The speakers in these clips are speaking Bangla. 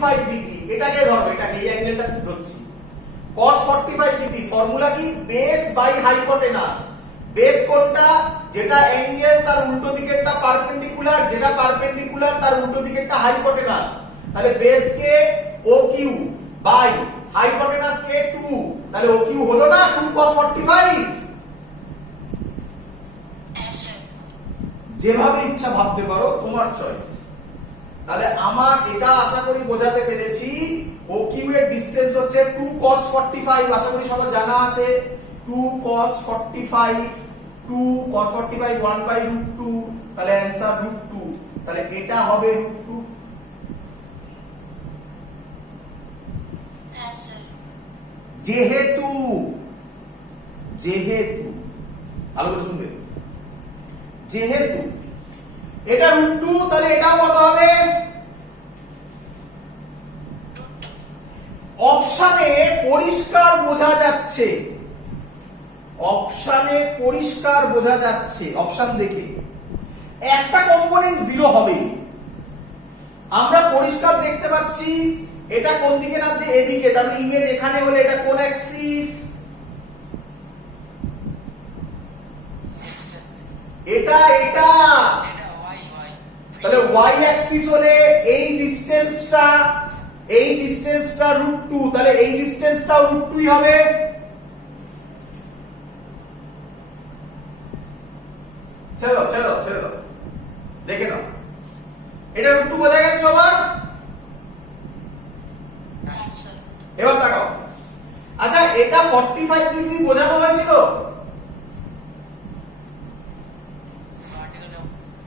45 ডিগ্রি, এটাকে ধরো, এটাকে এই অ্যাঙ্গেলটা ধরছি, cos 45 ডিগ্রি। ফর্মুলা কি? Base by hypotenuse. বেস কোনটা? যেটা অ্যাঙ্গেল তার উল্টো দিকেরটা পারপেন্ডিকুলার, যেটা পারপেন্ডিকুলার তার উল্টো দিকেরটা হাইপোটেনাস। তাহলে বেস কে OQ বাই হাইপোটেনাস কে 2, তাহলে OQ হলো না 2 cos 45। যেভাবে ইচ্ছা ভাবতে পারো, তোমার চয়েস। তাহলে আমার এটা আশা করি বোঝাতে পেরেছি। OQ এর ডিসটেন্স হচ্ছে 2 cos 45, আশা করি সবার জানা আছে। 2 cos 45, 2 cos 45 1/√2, তাহলে অ্যানসার √2, তাহলে এটা হবে √2। যেহেতু ভালো করে শুনবে, যেহেতু এটা √2, তাহলে এটাও কত হবে? অপশনে পরিষ্কার বোঝা যাচ্ছে, অপশনে পরিষ্কার বোঝা যাচ্ছে, অপশন দেখে একটা কম্পোনেন্ট 0 হবে। আমরা পরিষ্কার দেখতে পাচ্ছি এটা কোন দিকে নামছে, এদিকে। তার মানে ইমেজ এখানে হলে এটা কোন অ্যাক্সিস? এটা তাহলে y অ্যাক্সিস হলে এই ডিসটেন্সটা √2, তাহলে এই ডিসটেন্সটাও √2ই হবে। ছেড়ে দাও, দেখে নাও, এটা √2 বোঝা গেছে সবার? এবার তাকাও, আচ্ছা এটা 45 ডিগ্রি বোঝানো হয়েছিল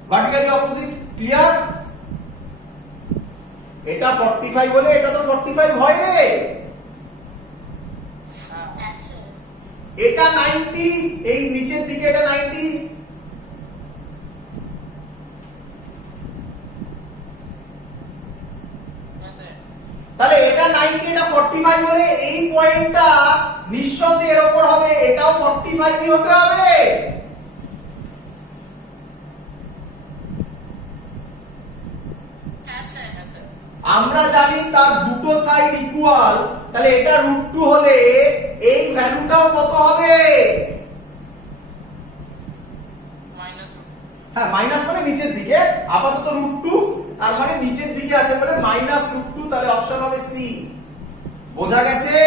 ভার্টিক্যালি অপোজিট, ক্লিয়ার? এটা 45 বলে এটা তো 45 হয় রে। এটা 90, এই নিচের দিকে এটা 90, তাহলে এটা 90, এটা 45 বলে এই পয়েন্টটা নিঃসন্দেহে এর উপর হবে, এটাও 45ই হতে হবে। আমরা জানি তার দুটো সাইড ইকুয়াল, তাহলে এটা √2 হলে এই ভ্যালুটাও কত হবে? হ্যাঁ, মাইনাস মানে নিচের দিকে, আপাতত √2, তার মানে নিচের দিকে আছে বলে -√2, তাহলে অপশন হবে সি। বোঝা গেছে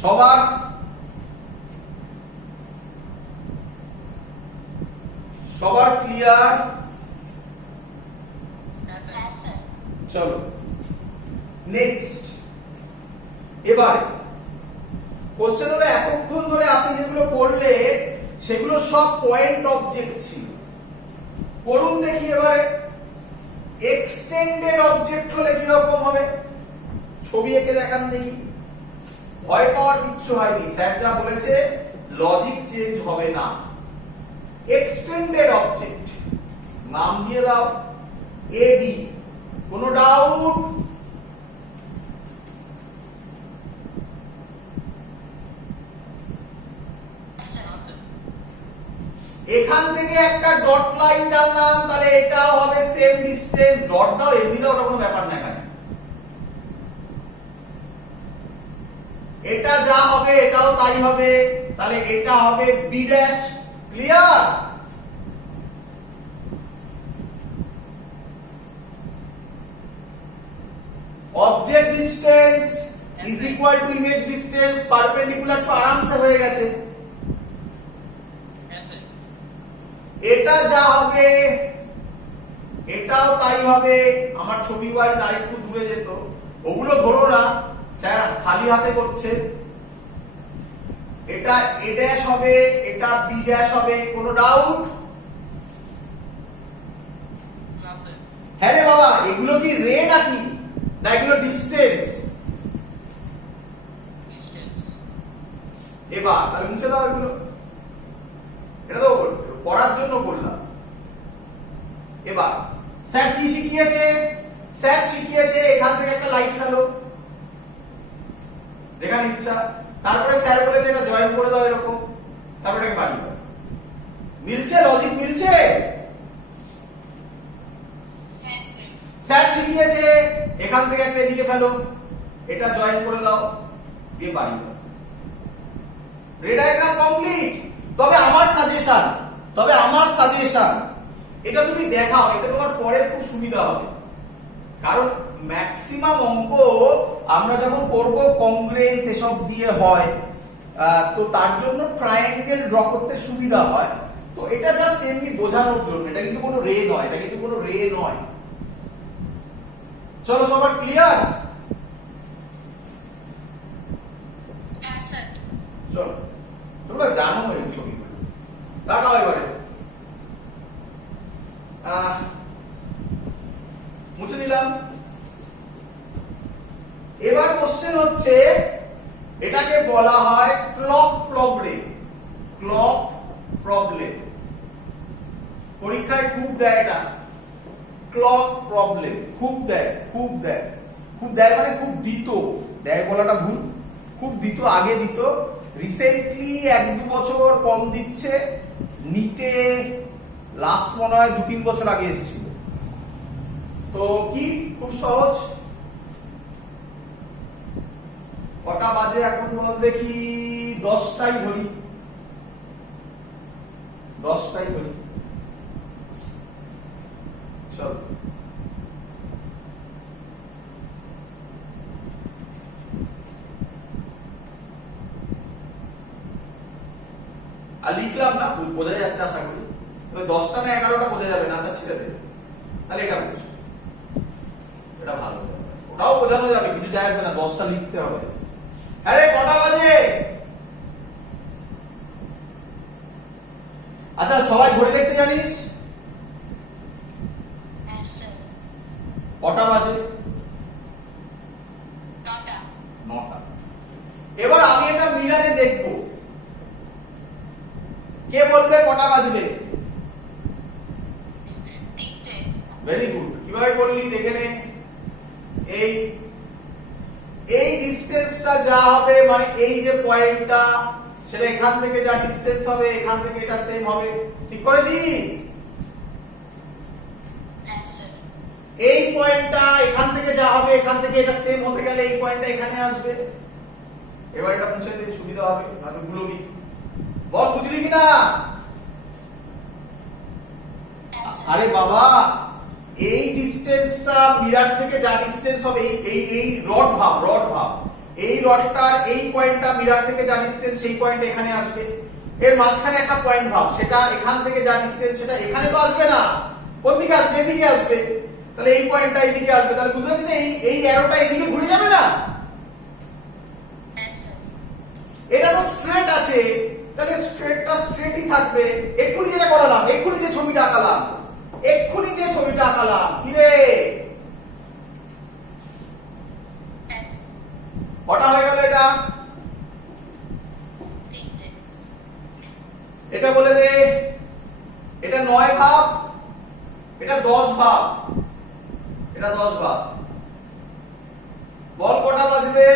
সবার? সবার ক্লিয়ার? চলো নেক্সট। এবারে কোশ্চেন হলো, এতক্ষণ ধরে আপনি যেগুলো করলে সেগুলো সব পয়েন্ট অবজেক্ট ছিল। করুন দেখি এবারে এক্সটেন্ডেড অবজেক্ট হলে কি রকম হবে, ছবি এঁকে দেখান দেখি। ভয় পাওয়ার কিচ্ছু হয়নি, স্যার যা বলেছে লজিক চেঞ্জ হবে না। এক্সটেন্ডেড অবজেক্ট নাম দিয়ে দাও AB, কোনো ডাউট? এখান থেকে একটা ডট লাইন টানলাম, তাহলে এটাও হবে সেম ডিসটেন্স। ডট দাও, এমনি দাও, ওটা কোনো ব্যাপার না। এখানে এটা যা হবে এটাও তাই হবে, তাহলে এটা হবে B'। Clear? Object distance is equal two image distance, perpendicular তো আরামসে হয়ে গেছে। এটা যা হবে এটাও তাই হবে। আমার ছবি ওয়াইজ আরেকটু দূরে যেত, ওগুলো ধরো না, স্যার খালি হাতে করছে। এটা A' হবে, এটা B' হবে, কোনো ডাউট? হ্যাঁ রে বাবা, এগুলো কি রে নাকি? না এগুলো ডিসটেন্স। এবার তাহলে মুছে দাও এগুলো, এটা তো পড়ার জন্য করলাম। এবার স্যার কি শিখিয়েছে? স্যার শিখিয়েছে এখান থেকে একটা লাইট ফেলো যেখানে ইচ্ছা, তারপরে স্যার বলেছে এটা জয়েন করে দাও এরকম, তারপরে এটাকে বাড়িয়ে দাও। মিলছে? লজিক মিলছে? স্যার শিখিয়েছে এখান থেকে একটা এদিকে ফেলো, এটা জয়েন করে দাও, দিয়ে বাড়িয়ে দাও, রে ডায়াগ্রাম কমপ্লিট। তবে আমার সাজেশন এটা তুমি দেখাও, এটা তোমার পরে খুব সুবিধা হবে। কারণ ম্যাক্সিমাম অঙ্ক আমরা যখন করব কংগ্রেন্স এসব দিয়ে হয়, তো তার জন্য ট্রায়াঙ্গেল ড্র করতে সুবিধা হয়। তো এটা জাস্ট এমনি বোঝানোর জন্য, এটা কিন্তু কোনো রে নয়, চলো সবার ক্লিয়ার? চলো তোমরা জানো এই ছবিগুলো, তাকাও এবারে, মুছে দিলাম। এবার কোশ্চেন হচ্ছে, এটাকে বলা হয় ক্লক প্রবলেম। পরীক্ষায় খুব দেয় এটা, ক্লক প্রবলেম খুব দেয় মানে খুব দিত, দেয় বলাটা ভুল, খুব দিত, আগে দিত, রিসেন্টলি 1-2 বছর কম দিচ্ছে, নিটে লাস্ট মনে হয় 2-3 বছর আগে এসেছিল। তো কি খুব সহজ, কটা বাজে এখন বল দেখি, 10টাই ধরি, চল আর লিখলাম না, বোঝা যাচ্ছে আশা করি। তবে 10টা না 11টা বোঝা যাবে না, আচ্ছা ছেড়ে দেবে, তাহলে এটা বুঝ, এটা ভালো, ওটাও বোঝানো যাবে, কিছু যায় আসবে না, 10টা লিখতে হবে। আরে কটা বাজে? আচ্ছা সবাই ঘড়ি দেখতে জানিস? কটা বাজে? 9টা। এবার আমি এটা মিরারে দেখব, কে বলবে কটা বাজবে? ভেরি গুড, কিভাবে বললি দেখে নে। এই ডিসটেন্সটা যা হবে, মানে এই যে পয়েন্টটা, সেটা এখান থেকে যা ডিসটেন্স হবে এখান থেকে এটা সেম হবে, ঠিক করেছি? এই পয়েন্টটা এখান থেকে যা হবে এখান থেকে এটা সেম হতে গেলে এই পয়েন্টটা এখানে আসবে। এবার এটা মুছে দিতে সুবিধা হবে, নয়তো গুলোবি। বল বুঝলি কিনা? আরে বাবা, এই ডিসটেন্সটা মিরার থেকে যা ডিসটেন্স হবে, এই রড ভাব, এই রডটার এই পয়েন্টটা মিরার থেকে যা ডিসটেন্স সেই পয়েন্ট এখানে আসবে। এর মাঝখানে একটা পয়েন্ট ভাব, সেটা এখান থেকে যা ডিসটেন্স সেটা এখানে তো আসবে না, কোন দিকে আসবে? এদিকে আসবে। তাহলে এই পয়েন্টটা এইদিকে আসবে, তাহলে বুঝতে পারছিস এই অ্যারোটা এইদিকে ঘুরে যাবে না? এটা তো স্ট্রেট আছে, তাহলে স্ট্রেটটা স্ট্রেটই থাকবে। এক্ষুনি যেটা করালাম, এক্ষুনি যে ছবিটা আঁকালাম কি রে, কটা হয়ে গেল? এটা বলে দে, এটা 9 ভাব, এটা 10 ভাব, বল কটা বাজবে?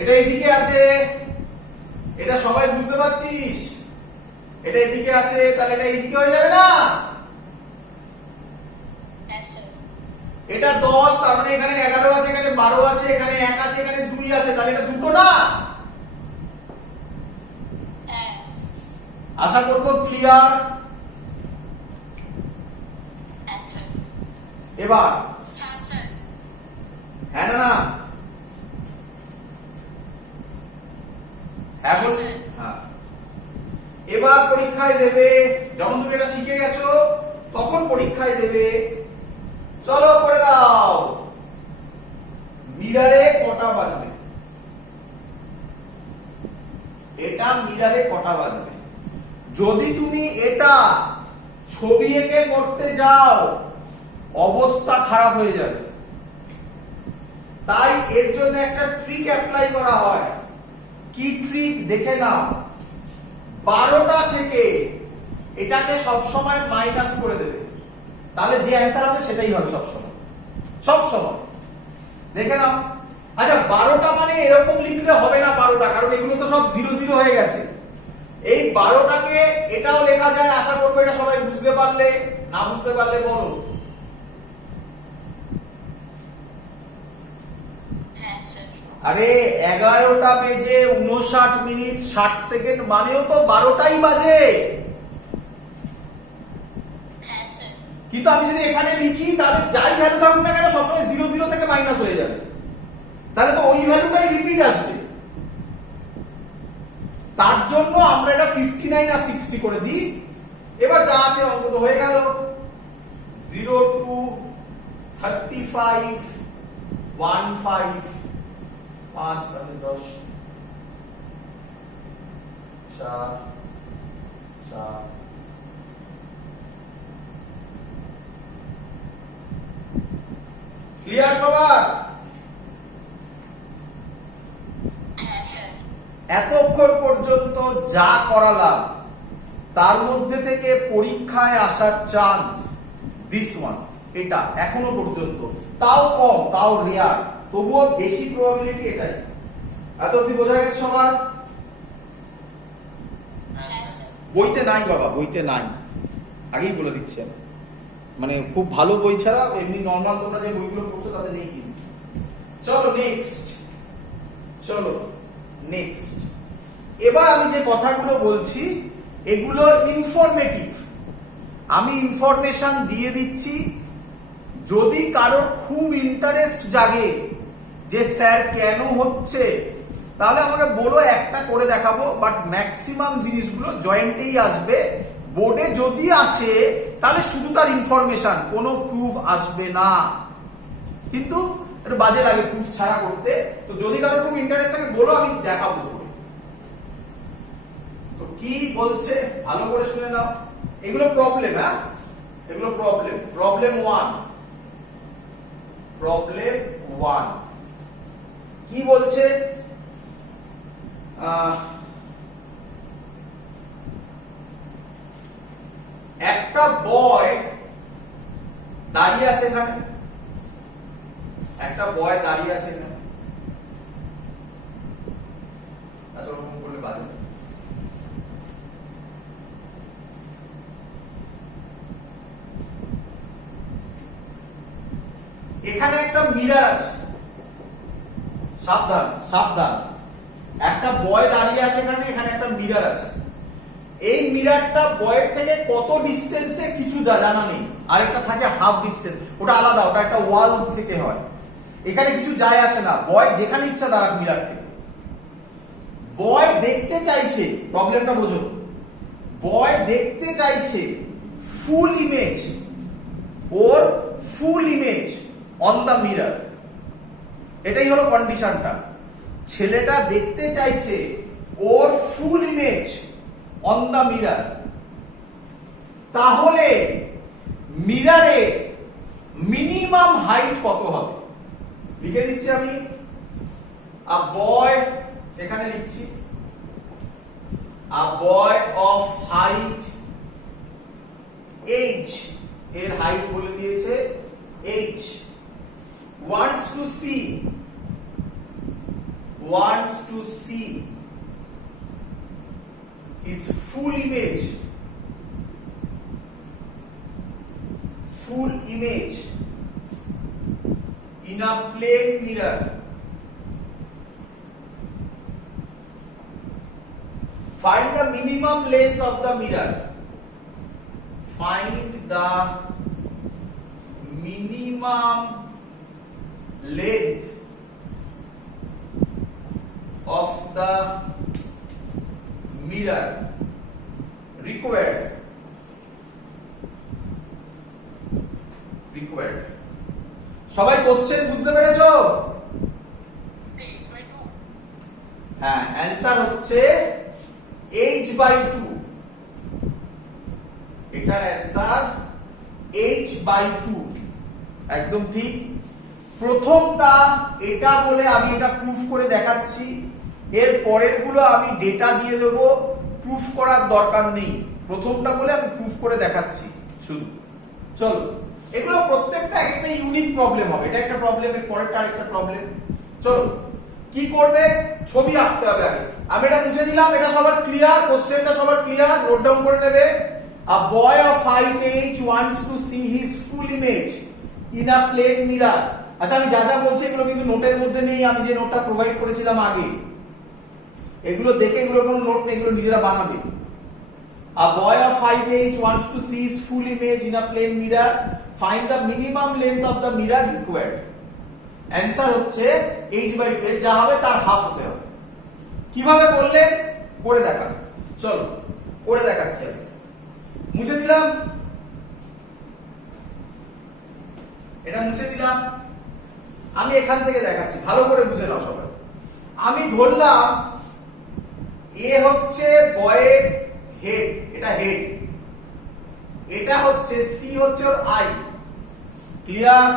এটা এদিকে আছে, এটা সবাই বুঝতে পারছিস? এটা এদিকে আছে, তাহলে এটা এইদিকে হয়ে যাবে না? এটা 10, তার মানে এখানে 11 আছে, এখানে 12 আছে, এখানে 1 আছে, এখানে 2 আছে, তাহলে এটা দুটো না? আশা করব ক্লিয়ার। এবার হ্যাঁ না? এবার পরীক্ষায় দেবে, যখন তুমি এটা শিখে গেছো তখন পরীক্ষায় দেবে। চলো করে দাও, মিরারে কটা বাজবে? এটা মিরারে কটা বাজবে? যদি তুমি এটা ছবি এঁকে করতে যাও অবস্থা খারাপ হয়ে যাবে। তাই এর জন্য একটা ট্রিক অ্যাপ্লাই করা হয়। কি ট্রিক দেখে নাও। 12টা থেকে এটাকে সবসময় মাইনাস করে দেবে, তাহলে যে অ্যান্সার হবে সেটাই হবে সবসময়। দেখে নাও আচ্ছা 12টা মানে এরকম লিখলে হবে না 12টা, কারণ এগুলো তো সব 0 0 হয়ে গেছে। এই 12টাকে এটাও লেখা যায়, আশা করবো এটা সবাই বুঝতে পারলে, না বুঝতে পারলে বলো। আরে 11টা বেজে 59 মিনিট 60 সেকেন্ড মানেও তো 12টাই বাজে। কিন্তু আমি যদি এখানে লিখি তাহলে যাই ভ্যালু থাকুক না কেন সবসময় 0 0 থেকে মাইনাস হয়ে যাবে, তাহলে তো ওই ভ্যালুটাই রিপিট আসবে। তার জন্য আমরা এটা 59 আর 60 করে দিই। এবার যা আছে অঙ্ক তো হয়ে গেল। 0 to 35 15 5 5 10 4 4 ক্লিয়ার সবার? এতক্ষণ পর্যন্ত যা করালাম তার মধ্যে থেকে পরীক্ষায় আসার চান্স দিস ওয়ান, এটা এখনো পর্যন্ত তাও কম, তাও রেয়ার, তবুও বেশি প্রবাবিলিটি এটাই। এত অব্দি বোঝা গেছে সবার? বইতে নাই বাবা, বইতে নাই, আগেই বলে দিচ্ছি আমি। মানে খুব ভালো বই ছাড়া এমনি নর্মাল তোমরা যে বইগুলো পড়ছো তাতে নেই কিন্তু। চলো নেক্সট, চলো নেক্সট। এবার আমি যে কথাগুলো বলছি এগুলো ইনফরমেটিভ, আমি ইনফরমেশন দিয়ে দিচ্ছি। যদি কারো খুব ইন্টারেস্ট জাগে যে স্যার কেন হচ্ছে, তাহলে আমাকে বলো, একটা করে দেখাবো। বাট ম্যাক্সিমাম জিনিসগুলো জয়েন্টেই আসবে। বোর্ডে যদি আসে তাহলে শুধু তার ইনফরমেশন, কোনো প্রুফ আসবে না। কিন্তু একটু বাজে লাগে প্রুফ ছাড়া করতে। তো যদি কারো খুব ইন্টারেস্ট থাকে বলো, আমি দেখাবো। তো কি বলছে ভালো করে শুনে নাও। এগুলো প্রবলেম, হ্যাঁ এগুলো প্রবলেম। প্রবলেম 1, প্রবলেম 1 কি বলছে? একটা বয় দাঁড়িয়ে আছে এখানে, একটা বয় দাঁড়িয়ে আছে এখানে। আচ্ছা ওরকম করলে বাজে। এখানে একটা মিরর আছে, সাবধান সাবধান। একটা বয় দাঁড়িয়ে আছে এখানে, এখানে একটা মিরর আছে। এই মিররটা বয়ের থেকে কত ডিস্টেন্সে কিছু জানা নেই, আর একটা থাকে হাফ ডিস্টেন্স, ওটা আলাদা, ওটা একটা ওয়াল থেকে হয়। এখানে কিছু যায় আসে না, বয় যেখানে ইচ্ছা দাঁড়াক মিরর থেকে। বয় দেখতে চাইছে, প্রবলেমটা বোঝো, বয় দেখতে চাইছে ফুল ইমেজ, ওর full image on the mirror. এটাই হলো কন্ডিশনটা। ছেলেটা দেখতে চাইছে ওর full image on the mirror. তাহলে মিররে মিনিমাম হাইট কত হবে? লিখে দিচ্ছি আমি। আ বয়, এখানে লিখছি, আ বয় অফ হাইট h, এর হাইট বলে দিয়েছে h, wants to see his full image in a plane mirror. Find the minimum length of the mirror. Find the minimum length of the mirror required. সবাই কোশ্চেন বুঝতে পেরেছো? হ্যাঁ, অ্যানসার হচ্ছে h/2। এটার অ্যানসার h/2, একদম ঠিক। প্রথমটা এটা বলে আমি এটা প্রুফ করে দেখাচ্ছি, এর পরের গুলো আমি ডেটা দিয়ে দেবো, প্রুফ করার দরকার নেই। প্রথমটা বলে আমি প্রুফ করে দেখাচ্ছি শুধু। চলো, এগুলো প্রত্যেকটা একটা ইউনিক প্রবলেম হবে। এটা একটা প্রবলেম, এর পরেরটা আরেকটা প্রবলেম। চলো কি করবে, ছবি আঁকতে হবে আগে। আমি এটা মুছে দিলাম, এটা সবার ক্লিয়ার, কোশ্চেনটা সবার ক্লিয়ার, নোট ডাউন করে নেবে। A boy of height age wants to see his full image in a plane mirror. আচ্ছা আমি যা যা বলছি এগুলো কিন্তু নোটের মধ্যে নেই, আমি যে নোটটা প্রোভাইড করেছিলাম আগে, এগুলো দেখে এগুলো কোনো নোট নেই, এগুলো নিজেরা বানাবে। A boy of height age wants to see his full image in a plane mirror. Find the minimum length of the mirror required. Answer হচ্ছে h/2, যা হবে তার হাফ হতে হবে। কিভাবে করলেন করে দেখান, চলো করে দেখাচ্ছি। আমি মুছে দিলাম, এটা মুছে দিলাম, আমি এখান থেকে দেখাচ্ছি, ভালো করে বুঝে নাও সবাই। আমি ধরলাম এ হচ্ছে বয়ের হেড, এটা হেড, এটা হচ্ছে সি হচ্ছে ওর আই। ক্লিয়ার?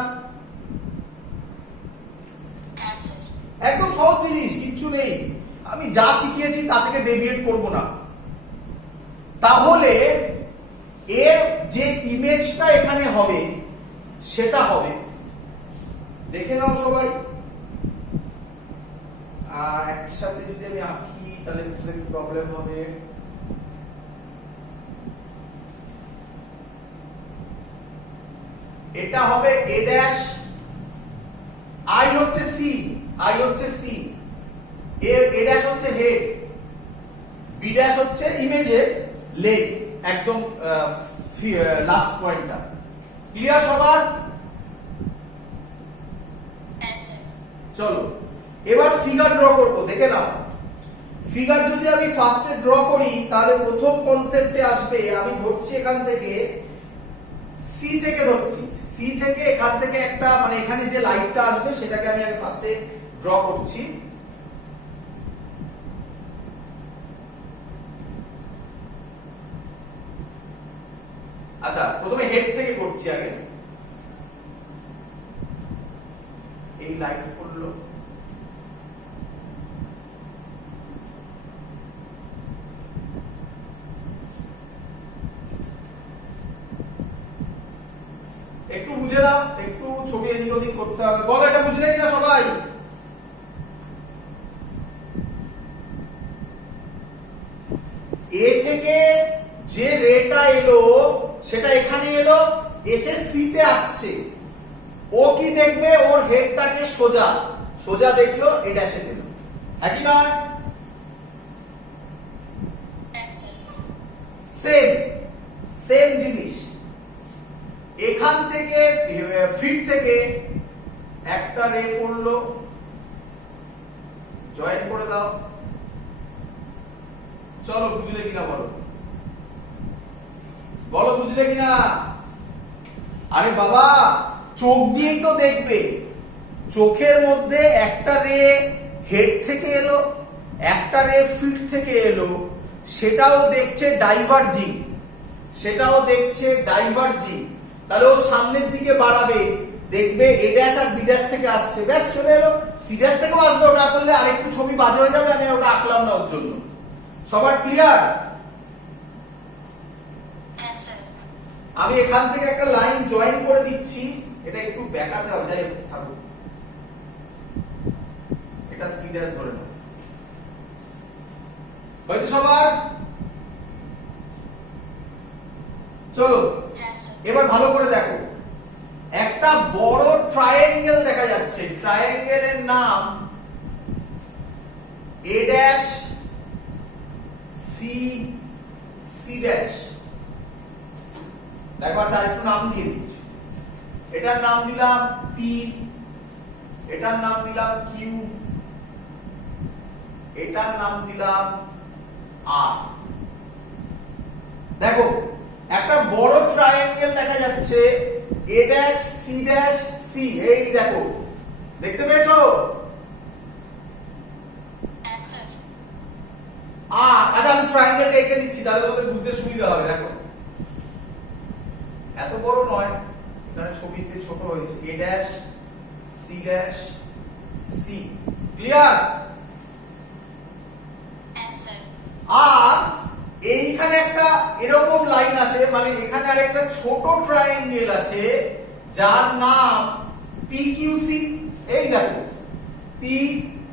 একদম সহজ জিনিস, কিচ্ছু নেই, আমি যা শিখিয়েছি তা থেকে ডেভিয়েট করব না। তাহলে এর যে ইমেজটা এখানে হবে সেটা হবে, দেখে নাও সবাই। একসাথে যদি আমি আঁকি তাহলে প্রবলেম হবে। এটা হবে এ ড্যাশ, আই হচ্ছে সি, আই হচ্ছে সি, এ ড্যাশ হচ্ছে হেড, বি ড্যাশ হচ্ছে ইমেজের লেগ, একদম লাস্ট পয়েন্টটা। ক্লিয়ার সবার? চলো এবার ফিগার ড্র করব, দেখে নাও। ফিগার যদি আমি ফার্স্টে ড্র করি তাহলে প্রথম কনসেপ্টে আসবে, আমি ধরছি এখান থেকে সি থেকে ধরছি, সি থেকে এখান থেকে একটা মানে এখানে যে লাইটটা আসবে সেটাকে আমি আগে ফার্স্টে ড্র করছি। আচ্ছা প্রথমে হেড থেকে করছি আগে, এই লাইট পড়লো, একটু বুঝে নাও, একটু ছবি এদিক ওদিক করতে হবে। বলো এটা বুঝলে কিনা সবাই? এ থেকে যে রেটা এলো সেটা এখানে এলো, এসে সি তে আসছে, ও কি দেখবে, ওর হেডটাকে সোজা সোজা দেখলো, এটা এসে দিল, একই নয়? সেম সেম জিনিস, এখান থেকে ফিট থেকে একটা রে পড়লো, জয়েন করে দাও। চলো বুঝলে কিনা বলো, বলো বুঝলে কিনা? আরে বাবা চোখ দিয়েই তো দেখবে, চোখের মধ্যে একটা রে হেড থেকে এলো, একটা রে ফিট থেকে এলো, সেটাও দেখছে ডাইভার্জিং, সেটাও দেখছে ডাইভার্জিং, তাহলে ও সামনের দিকে বাড়াবে, দেখবে a dash R B dash থেকে আসছে, ব্যাস চলে এলো, সি ড্যাশ থেকেও আসবে, ওটা করলে আরেকটু ছবি বাজে হয়ে যাবে, আমি ওটা আঁকলাম না ওর জন্য। সবার ক্লিয়ার? আমি এখান থেকে একটা লাইন জয়েন করে দিচ্ছি, এটা একটু বেঁকাতে হবে, যাই থাকুক, এটা সি ড্যাশ ধরে নাও, হয়তো সবার? চলো এবার ভালো করে দেখো, একটা বড় ট্রায়াঙ্গেল দেখা যাচ্ছে, ট্রায়াঙ্গেলের নাম এ ড্যাশ সি সি ড্যাশ। দেখো আচ্ছা একটু নাম দিয়ে দিচ্ছি, এটার নাম দিলাম পি, এটার নাম দিলাম কিউ, এটার নাম দিলাম আর। দেখো একটা বড় ট্রায়াঙ্গেল দেখা যাচ্ছে, A dash C dash C, এই দেখো দেখতে পেয়েছো? আচ্ছা আমি ট্রায়াঙ্গেলটা এঁকে দিচ্ছি তাহলে তোমাদের বুঝতে সুবিধা হবে। দেখো এত বড় নয়, এখানে ছবিতে ছোট হয়েছে, A dash C dash C. Clear? আর এইখানে একটা এরকম লাইন আছে, মানে এখানে আরেকটা ছোট ট্রায়াঙ্গেল আছে যার নাম পিকিউসি। এই দেখো পি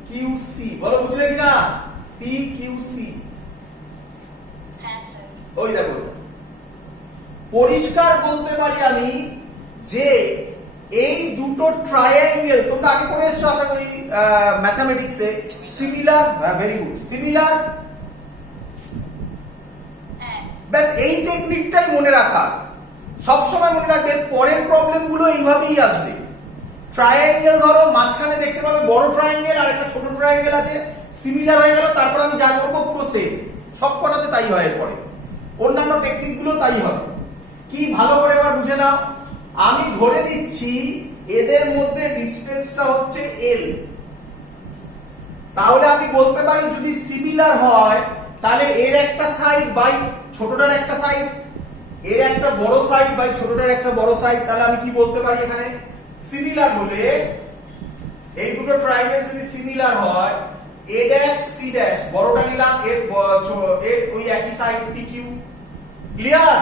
কিউ সি, বলো বুঝলে কিনা? P Q C. ওই দেখো, পরিষ্কার বলতে পারি আমি যে এই দুটো ট্রায়াঙ্গেল, তোমরা আগে পড়ে এসছো আশা করি ম্যাথমেটিক্সে, সিমিলার, ভেরি গুড, সিমিলার। ব্যাস এই টেকনিকটাই মনে রাখা, সবসময় মনে রাখবে, পরের প্রবলেম গুলো এইভাবেই আসবে। ট্রায়াঙ্গেল ধরো, মাঝখানে দেখতে পাবে বড় ট্রায়াঙ্গেল আর একটা ছোট ট্রায়াঙ্গেল আছে, সিমিলার হয়ে গেল, তারপর আমি যা করবো পুরো সেম, সবকটাতে তাই হয়। এরপরে অন্যান্য টেকনিক গুলো তাই হবে। কি ভালো করে এবার বুঝে নাও, আমি ধরে নিচ্ছি এদের মধ্যে ডিসটেন্সটা হচ্ছে এল, তাহলে আমি বলতে পারি যদি সিমিলার হয় তাহলে এর একটা সাইড বাই ছোটটার একটা সাইড, এর একটা বড় সাইড বাই ছোটটার একটা বড় সাইড, তাহলে আমি কি বলতে পারি এখানে সিমিলার হলে, এই দুটো ট্রায়াঙ্গেল যদি সিমিলার হয়, এ ড্যাশ সি ড্যাশ, বড়টা নিলাম, এর ওই একই side P Q. Clear?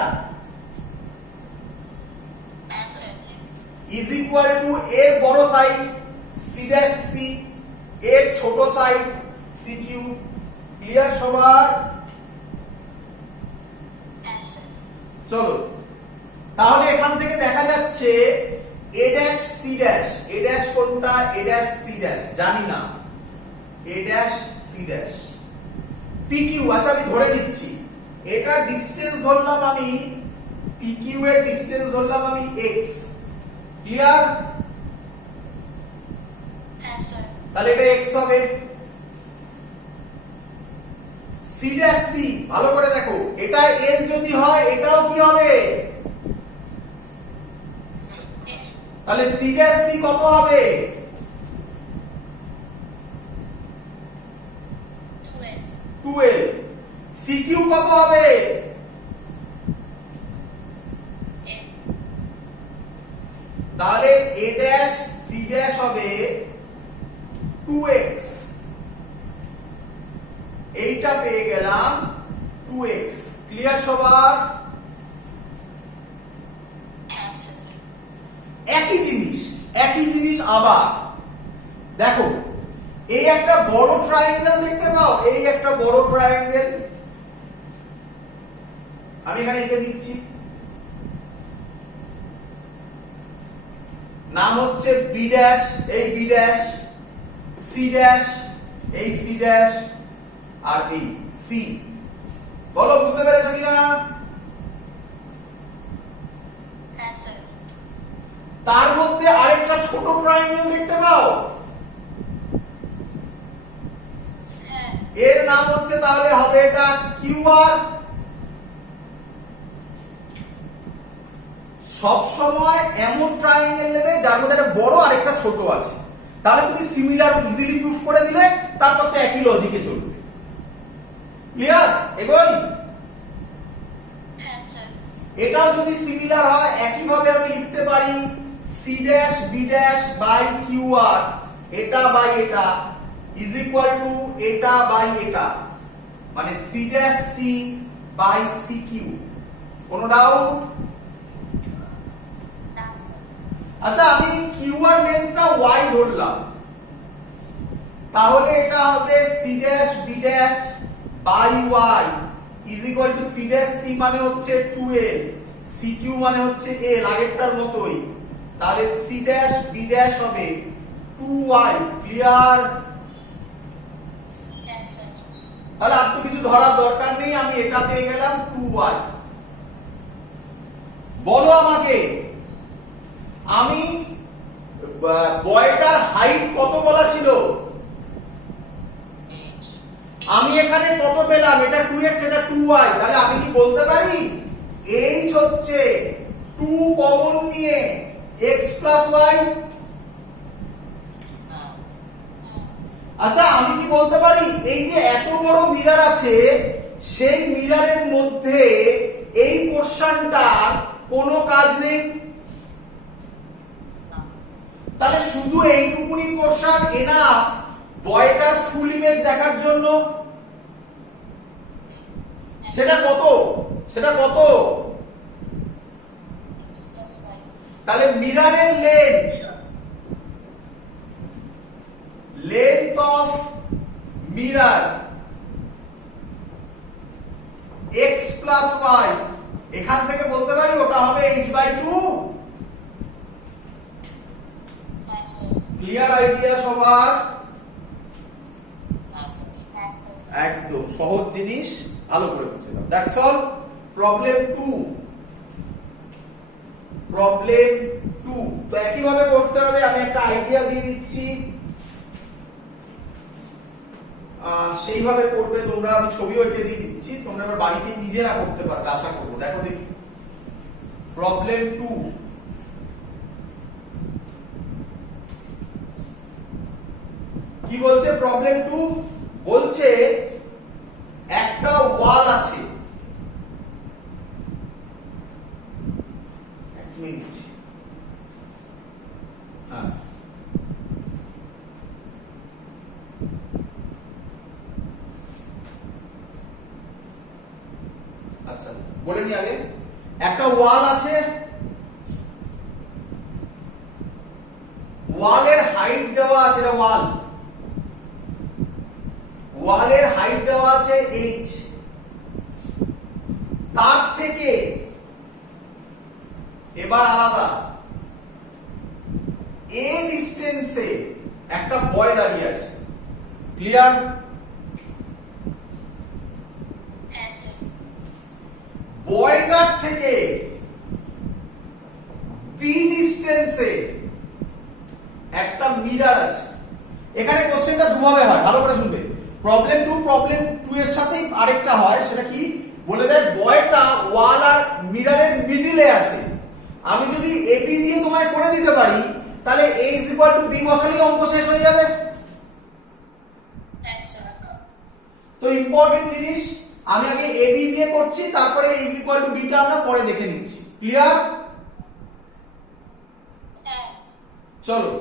Is equal to এর বড় সাইড সি ড্যাশ সি, এর ছোট সাইড সি কিউ। ক্লিয়ার সবার? চলো, তাহলে এখান থেকে দেখা যাচ্ছে A dash C dash, A dash কোনটা? এ ড্যাশ সি ড্যাশ জানি না, A dash C dash P Q. আচ্ছা আমি ধরে নিচ্ছি এটা ডিসটেন্স ধরলাম আমি, পি কিউ এর ডিসটেন্স ধরলাম আমি এক্স। ক্লিয়ার? তাহলে এটা এক্স হবে। সি ড্যাশ সি, ভালো করে দেখো, এটা এল যদি হয় এটাও কি হবে? তাহলে সি ড্যাশ সি কত হবে? 2l। সি কিউ কত হবে? তাহলে এ ড্যাশ সি ড্যাশ হবে 2x, এইটা পেয়ে গেলাম 2x। ক্লিয়ার সবার? একই জিনিস আবার দেখো, এই একটা বড় ট্রায়াঙ্গেল দেখতে পাও, এই একটা বড় ট্রায়াঙ্গেল, আমি এখানে এঁকে দিচ্ছি, নাম হচ্ছে বি ড্যাশ, এই বি ড্যাশ, সি ড্যাশ, এই সি ড্যাশ, আর এই সি। বলো বুঝতে পেরেছো কিনা? তার মধ্যে আরেকটা ছোট ট্রায়াঙ্গেল দেখতে পাও, এর নাম হচ্ছে, তাহলে হবে এটা কিউ আর। সব সময় এমন ট্রায়াঙ্গেল নেবে যার মধ্যে একটা বড় আর একটা ছোট আছে, তাহলে তুমি সিমিলার ইজিলি প্রুফ করে দিলে, তারপর তো একই লজিকে চলবে। ক্লিয়ার? এগোই? এটাও যদি সিমিলার হয় একই ভাবে আমি লিখতে পারি C dash B dash by Q আর, এটা বাই এটা ইজ ইকুয়াল টু এটা বাই এটা, মানে C dash C by C Q. কোনো ডাউট? আচ্ছা আমি কিউ আর লেন্থটা y ধরলাম, তাহলে এটা হবে C dash B dash by y is equal to C dash C মানে হচ্ছে 2l, সি কিউ মানে হচ্ছে l, আগেরটার মতোই। তাহলে সি ড্যাশ বি ড্যাশ হবে 2y। ক্লিয়ার? তাহলে আর তো কিছু ধরার দরকার নেই, আমি এটা পেয়ে গেলাম 2y। বলো আমাকে, আমি বয়টার হাইট কত বলা ছিল? আমি এখানে কত পেলাম? এটা 2x, এটা 2y। তাহলে আমি কি বলতে পারি h হচ্ছে 2 কমন নিয়ে x প্লাস y? আচ্ছা আমি কি বলতে পারি এই যে এত বড় মিরর আছে, সেই মিররের মধ্যে এই পোরশনটা কোনো কাজ নেই, তাহলে শুধু এইটুকুনি পোরশন এনাফ বয়টার ফুল ইমেজ দেখার জন্য? সেটা কত? সেটা কত? তাহলে মিররের length of mirror x plus y, এখান থেকে বলতে পারি ওটা হবে h/2। ক্লিয়ার আইডিয়া সবার? একদম সহজ জিনিস, ভালো করে বুঝে নাও। That's all. প্রবলেম 2। প্রবলেম 2 তো একই ভাবে করতে হবে। আমি একটা আইডিয়া দিয়ে দিচ্ছি, সেইভাবে করবে তোমরা। আমি ছবিও এঁকে দিয়ে দিচ্ছি, তোমরা এবার বাড়িতে নিজেরা করতে পারবে আশা করবো। দেখো দেখি প্রবলেম 2। কি বলছে প্রবলেম 2? বলছে একটা ওয়াল আছে, এক মিনিট, হ্যাঁ আচ্ছা বলে নি আগে। একটা ওয়াল আছে, ওয়ালের হাইট দেওয়া আছে, এটা ওয়াল, ওয়ালের হাইট দেওয়া আছে h, তার থেকে এবার আলাদা a ডিসটেন্সে একটা বয় দাঁড়িয়ে আছে। ক্লিয়ার? বয়টার থেকে b ডিসটেন্সে একটা মিরর আছে। এখানে কোশ্চেনটা দুভাবে হয়, ভালো করে শুনবে। প্রবলেম 2 এর সাথে আরেকটা হয়, সেটা কি বলে দেয়, বয়টা ওয়াল আর মিররের মিডলে আছে। আমি যদি ab দিয়ে তোমায় করে দিতে পারি, তাহলে a b বসালেই অঙ্ক শেষ হয়ে যাবে। তো ইম্পর্টেন্ট জিনিস, আমি আগে ab দিয়ে করছি, তারপরে a b টা আমরা পরে দেখে নিচ্ছি। ক্লিয়ার? চলো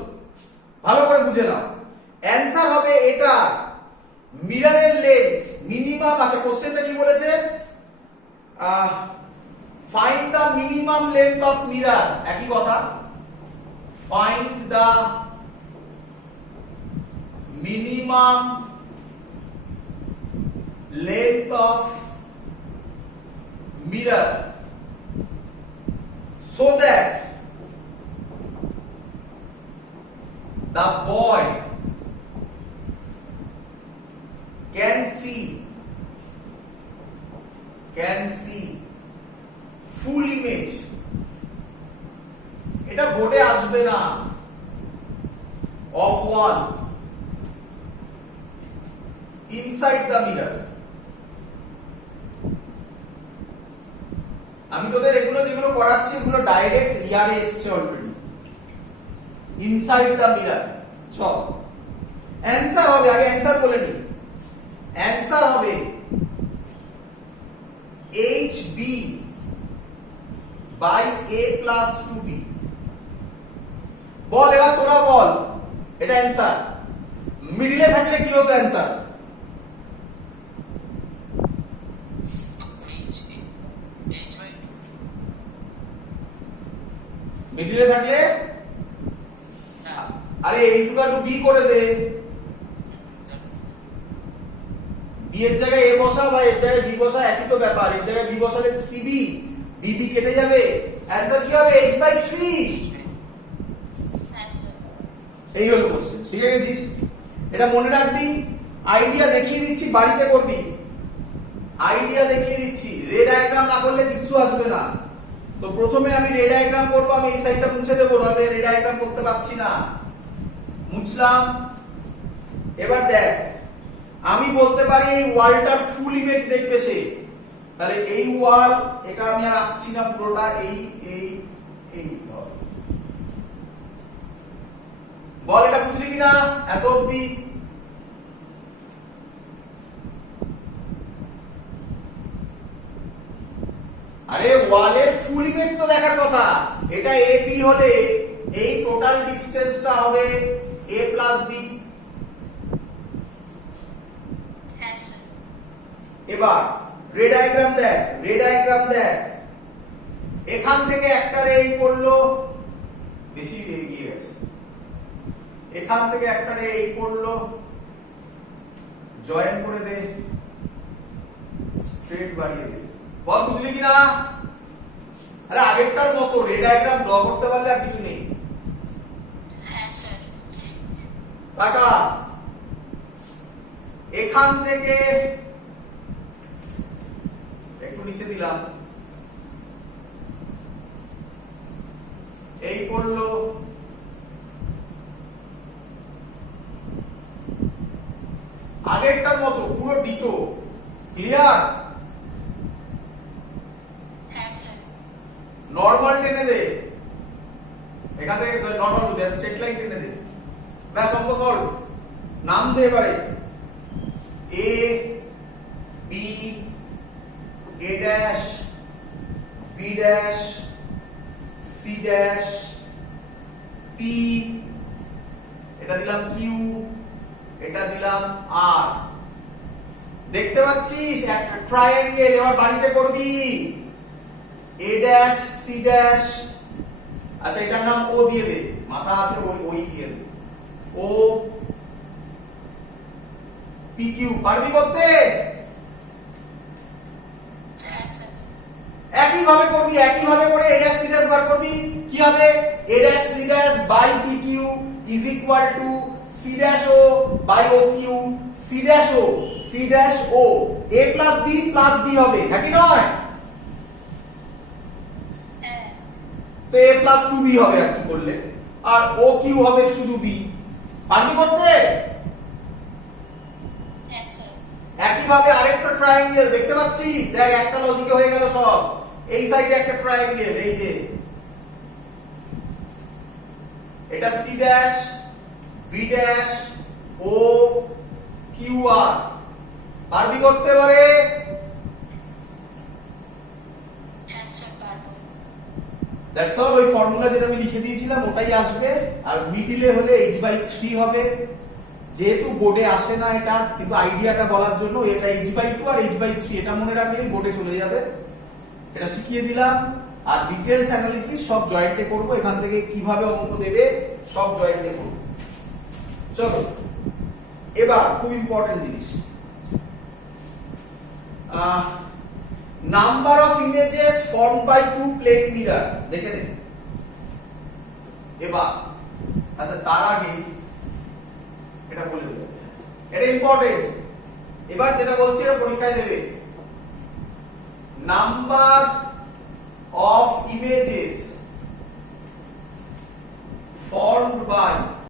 ভালো করে বুঝে নাও। অ্যানসার হবে এটা, মিররের লেন্থ মিনিমাম আছে। কোশ্চেনটা কি বলেছে? Find the minimum length of mirror, একই কথা, find the minimum length of mirror so that the boy can see full image। এটা বোর্ডে আসবে না, of wall inside the mirror। আমি তোদের এগুলো যেগুলো পড়াচ্ছি এগুলো ডাইরেক্ট ইয়ারে এসছে অলরেডি। Inside the mirror. চল অ্যানসার হবে, আগে অ্যানসার বলে নি। অ্যানসার হবে HB by A plus 2B। বল এবার তোরা বল, এটা অ্যানসার। মিডলে থাকলে কি হতো অ্যানসার? মিডলে থাকলে আরে h/b করে দে। b এর জায়গায় a বসা বা এর জায়গায় b বসা, একই তো ব্যাপার। এর জায়গায় b বসালে 3b, b কেটে যাবে, অ্যানসার কি হবে? h/3। এই হলো কোশ্চেন। শিখে গেছিস? এটা মনে রাখবি। আইডিয়া দেখিয়ে দিচ্ছি, বাড়িতে করবি। আইডিয়া দেখিয়ে দিচ্ছি, রে ডায়াগ্রাম না করলে কিছু আসবে না। তো প্রথমে আমি রে ডায়াগ্রাম করব, আমি এই সাইডটা মুছে দেবো, নাহলে রে ডায়াগ্রাম করতে পারছি না। মুছলাম। এবার দেখ, আমি বলতে পারি এই ওয়ালটার ফুল ইমেজ দেখবে সে। তাহলে এই ওয়াল, এটা আমি আর আঁকছি না পুরোটা, এই এই এই বল এটা বুঝলি কিনা এত অবধি? আরে ওয়ালের ফুল ইমেজ তো দেখার কথা। এটা AB হলে এই টোটাল ডিসটেন্সটা হবে A প্লাস B। এবার রে ডায়াগ্রাম দেখ, রে ডায়াগ্রাম দেখ। এখান থেকে একটা রে এই পড়লো, বেশি এগিয়ে গেছে। এখান থেকে একটা রে এই পড়লো, জয়েন করে দে, স্ট্রেট বাড়িয়ে দে। বল বুঝলি কিনা? আরে আগেরটার মতো রে ডায়াগ্রাম ড্র করতে পারলে আর কিছু নেই। হ্যাঁ স্যার। টাকা এখান থেকে একটু নিচে দিলাম, এই পড়লো, আগেরটার মতো পুরো ডিটো। ক্লিয়ার? হ্যাঁ স্যার। নরমাল টেনে দে, এখান থেকে নরমাল দে, স্ট্রেট লাইন টেনে দে, ব্যাস অঙ্ক সলভ। নাম দে এবারে A B, A dash, B dash, C dash, P, এটা দিলাম কিউ, এটা দিলাম আর। দেখতে পাচ্ছিস একটা ট্রায়াঙ্গেল। এবার বাড়িতে করবি এ ড্যাশ, সি ড্যাশ, আচ্ছা এটার নাম ও দিয়ে দে, মাথা আছে ওই দিয়ে দে, ও পি কিউ। পারবি করতে? হ্যাঁ স্যার। একই ভাবে করবি, একই ভাবে করে এ ড্যাশ সি ড্যাশ বার করবি। কি হবে? A dash C dash by P Q is equal to C dash O by O Q. C dash O, C dash O, A plus B হবে, হ্যাঁ কি নয়? হ্যাঁ। তো এ প্লাস টু বি হবে আর কি করলে, আর ও কিউ হবে শুধু বি। পারবি করতে? হ্যাঁ স্যার। একইভাবে আরেকটা ট্রায়াঙ্গেল দেখতে পাচ্ছিস, দেখ একটা লজিকে হয়ে গেল সব। এই সাইডে একটা ট্রায়াঙ্গেল, এই যে এটা C dash, B dash, O Q R. পারবি করতে পারে? হ্যাঁ স্যার পারবো। That's all. ওই ফর্মুলা যেটা আমি লিখে দিয়েছিলাম ওটাই আসবে, আর মিডিলে হলে h/3 হবে। যেহেতু বোর্ডে আসে না এটা, কিন্তু আইডিয়াটা বলার জন্য এটা h/2 আর h/3 এটা মনে রাখলেই বোর্ডে চলে যাবে। এটা শিখিয়ে দিলাম। আর ডিটেইলস অ্যানালিসিস সব জয়েন্টে করব, এখান থেকে কিভাবে অঙ্ক দেবে সব জয়েন্টে করব। চলো এবার খুব ইম্পর্টেন্ট জিনিস, number of images formed by two plane mirror দেখে নে এবার। আচ্ছা তার আগে এটা বলে দেব, এটা ইম্পর্টেন্ট। এবার যেটা বলছি এটা পরীক্ষায় দেবে, number of images formed by